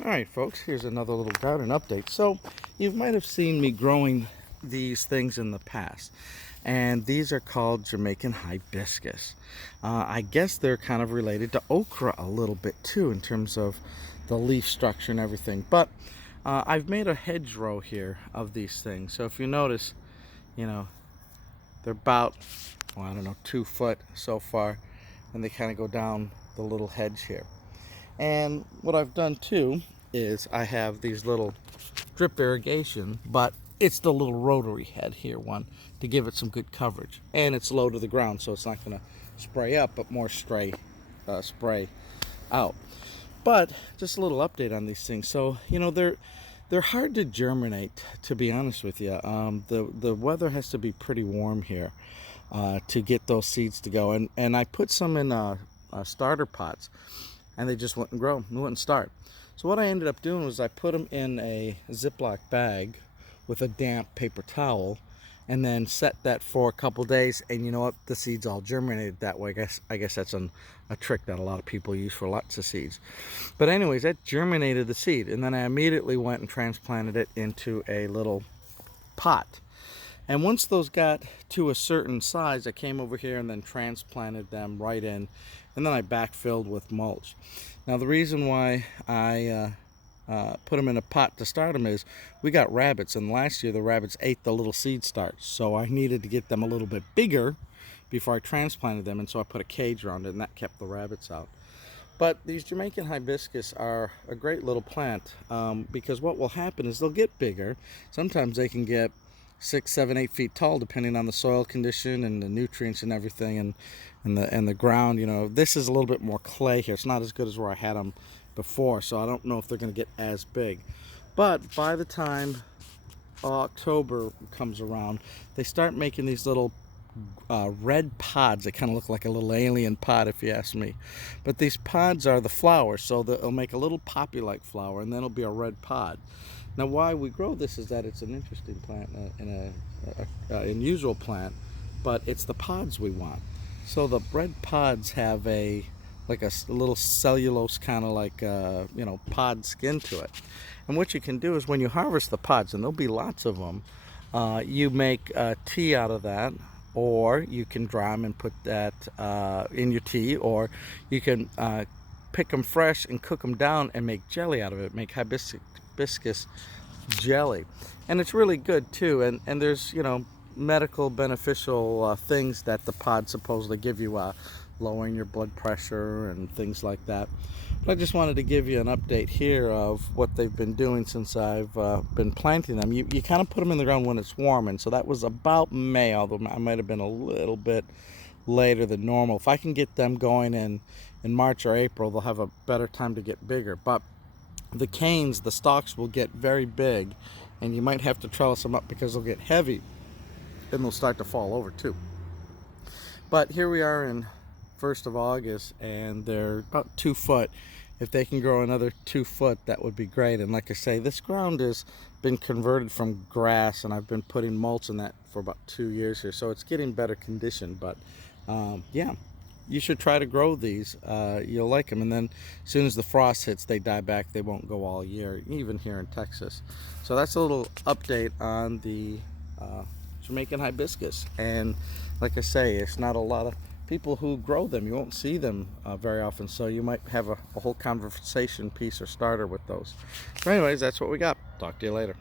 Alright folks, here's another little garden update. So you might have seen me growing these things in the past, and these are called Jamaican hibiscus. I guess they're kind of related to okra a little bit too in terms of the leaf structure and everything, but I've made a hedgerow here of these things. So if you notice, they're about, well, I don't know, 2 foot so far, and they kind of go down the little hedge here. And what I've done too is I have these little drip irrigation, but it's the little rotary head here one to give it some good coverage. And it's low to the ground, so it's not going to spray up, but more spray out. But just a little update on these things. So, they're hard to germinate, to be honest with you. The weather has to be pretty warm here to get those seeds to go. And I put some in starter pots, and they just wouldn't grow, they wouldn't start. So what I ended up doing was I put them in a Ziploc bag with a damp paper towel, and then set that for a couple days, and you know what, the seeds all germinated that way. I guess that's a trick that a lot of people use for lots of seeds. But anyways, that germinated the seed, and then I immediately went and transplanted it into a little pot. And once those got to a certain size, I came over here and then transplanted them right in, and then I backfilled with mulch. Now the reason why I put them in a pot to start them is we got rabbits, and last year the rabbits ate the little seed starts, so I needed to get them a little bit bigger before I transplanted them, and so I put a cage around it, and that kept the rabbits out. But these Jamaican hibiscus are a great little plant because what will happen is they'll get bigger. Sometimes they can get 6, 7, 8 feet tall, depending on the soil condition and the nutrients and everything, and the ground. This is a little bit more clay here. It's not as good as where I had them before, so I don't know if they're going to get as big. But by the time October comes around, they start making these little red pods. They kind of look like a little alien pod, if you ask me. But these pods are the flowers, so they'll make a little poppy-like flower, and then it'll be a red pod. Now, why we grow this is that it's an interesting plant and an unusual plant, but it's the pods we want. So the red pods have a little cellulose kind of like pod skin to it. And what you can do is when you harvest the pods, and there'll be lots of them, you make tea out of that, or you can dry them and put that in your tea, or you can pick them fresh and cook them down and make jelly out of it, make hibiscus jelly. And it's really good too, and there's medical beneficial things that the pods supposedly give you, lowering your blood pressure and things like that. But I just wanted to give you an update here of what they've been doing since I've been planting them. You kind of put them in the ground when it's warm, and so that was about May, although I might have been a little bit later than normal. If I can get them going in March or April, they'll have a better time to get bigger. But the canes, the stalks will get very big, and you might have to trellis them up because they'll get heavy and they'll start to fall over too. But here we are in 1st of August, and they're about 2 foot. If they can grow another 2 foot, that would be great. And like I say, this ground has been converted from grass, and I've been putting mulch in that for about 2 years here, so it's getting better condition. But yeah, you should try to grow these. You'll like them. And then as soon as the frost hits, they die back. They won't go all year, even here in Texas. So that's a little update on the Jamaican hibiscus. And like I say, it's not a lot of people who grow them. You won't see them very often, so you might have a whole conversation piece or starter with those. So anyways, that's what we got. Talk to you later.